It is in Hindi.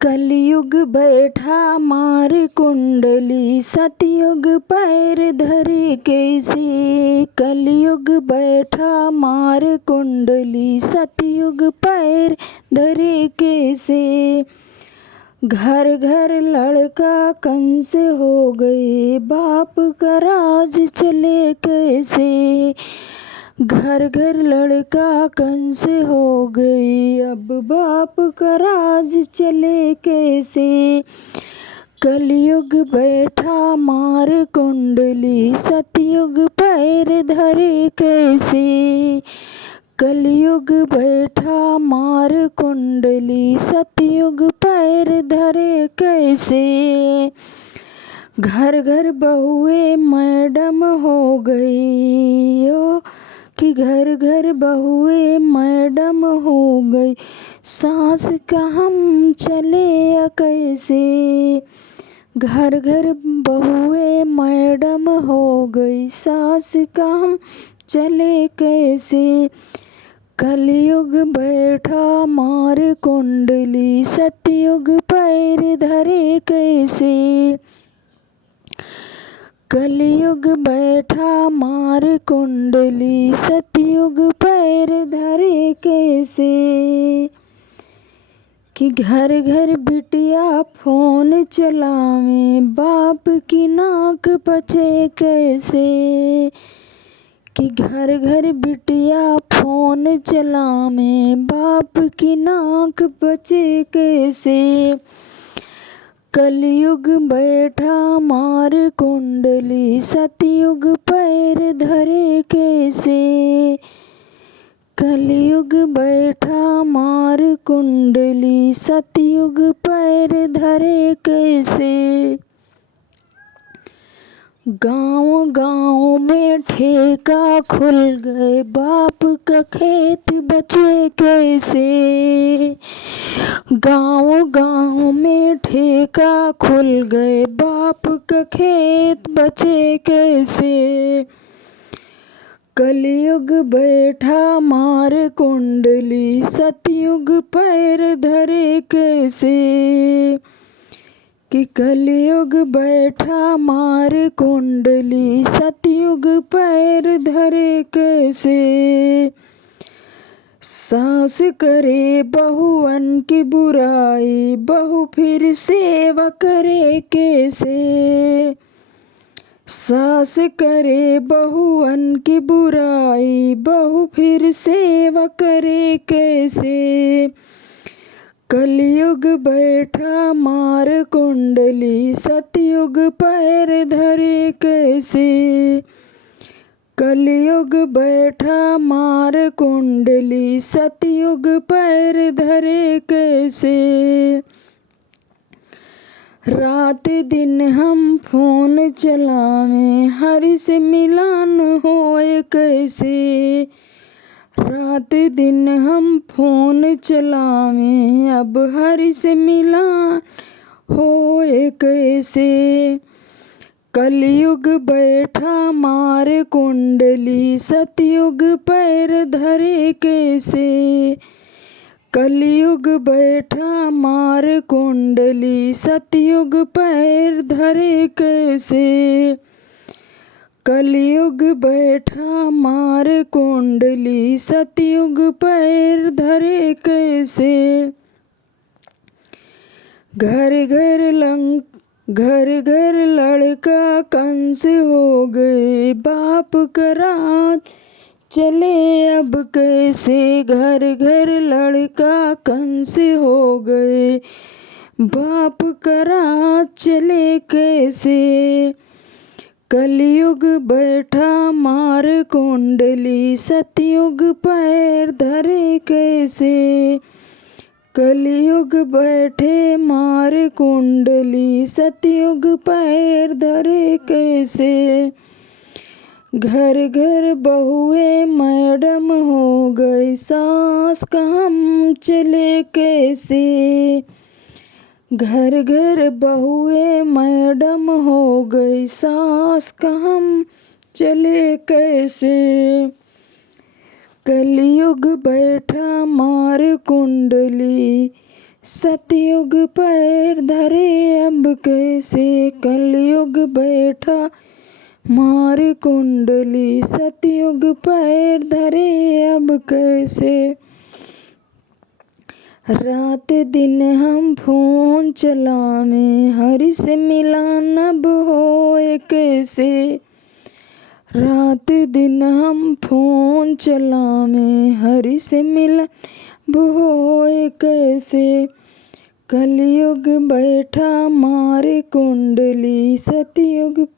कलयुग बैठा मार कुंडली, सतयुग पैर धरे कैसे। कलयुग बैठा मार कुंडली, सतयुग पैर धरे कैसे। घर घर लड़का कंस हो गए, बाप का राज चले कैसे। घर घर लड़का कंस हो गई, अब बाप का राज चले कैसे। कलयुग बैठा मार कुंडली, सतयुग पैर धरे कैसे। कलयुग बैठा मार कुंडली, सतयुग पैर धरे कैसे। घर घर बहुए मैडम हो गई ओ, कि घर घर बहुए मैडम हो गई, सास का हम चले कैसे। घर घर बहुए मैडम हो गई, सास का हम चले कैसे। कलयुग बैठा मार कुंडली, सतयुग पैर धरे कैसे। कलयुग बैठा मार कुंडली, सतयुग पैर धरे कैसे। कि घर घर बिटिया फोन चलावे, बाप की नाक बचे कैसे। कि घर घर बिटिया फोन चलावे, बाप की नाक बचे कैसे। कलयुग बैठा मार कुंडली, सतयुग पैर धरे कैसे। कलयुग बैठा मार कुंडली, सतयुग पैर धरे कैसे। गाँव गाँव में ठेका खुल गए, बाप का खेत बचे कैसे। गाँव गाँव में ठेका खुल गए, बाप का खेत बचे कैसे। कलयुग बैठा मार कुंडली, सतयुग पैर धरे कैसे। कि कलयुग बैठा मार कुंडली, सतयुग पैर धरे कैसे। सास करे बहुअन की बुराई, बहू फिर सेवा करे कैसे। सास करे बहुअन की बुराई, बहू फिर सेवा करे कैसे। कलयुग बैठा मार कुंडली, सतयुग पैर धरे कैसे। कलयुग बैठा मार कुंडली, सतयुग पैर धरे कैसे। रात दिन हम फोन चलावे, हरि से मिलन होए कैसे। रात दिन हम फोन चलावे, अब हरि से मिलन होए कैसे। कलयुग बैठा मार कुंडली, सतयुग पैर धरे कैसे। कलयुग बैठा मार कुंडली, सतयुग पैर धरे कैसे। कलयुग बैठा मार कुंडली, सतयुग पैर धरे कैसे। घर घर लड़का कंस हो गए, बाप का राज चले अब कैसे। घर घर लड़का कंस हो गए, बाप का राज चले कैसे। कलयुग बैठा मार कुंडली, सतयुग पैर धरे कैसे। कलयुग बैठे मार कुंडली, सतयुग पैर धरे कैसे। घर घर बहुए मैडम हो गई, सास का हम चले कैसे। घर घर बहुए मैडम हो गई, सास का हम चले कैसे। कलयुग बैठा मार कुंडली, सतयुग पैर धरे अब कैसे, कलयुग बैठा मार कुंडली। सतयुग पैर धरे अब कैसे, रात दिन हम फोन चलावें, हरि से मिलन अब होए कैसे। रात दिन हम फोन चलावें, हरि से मिलन अब होए कैसे। कलयुग बैठा मारे कुंडली, सतयुग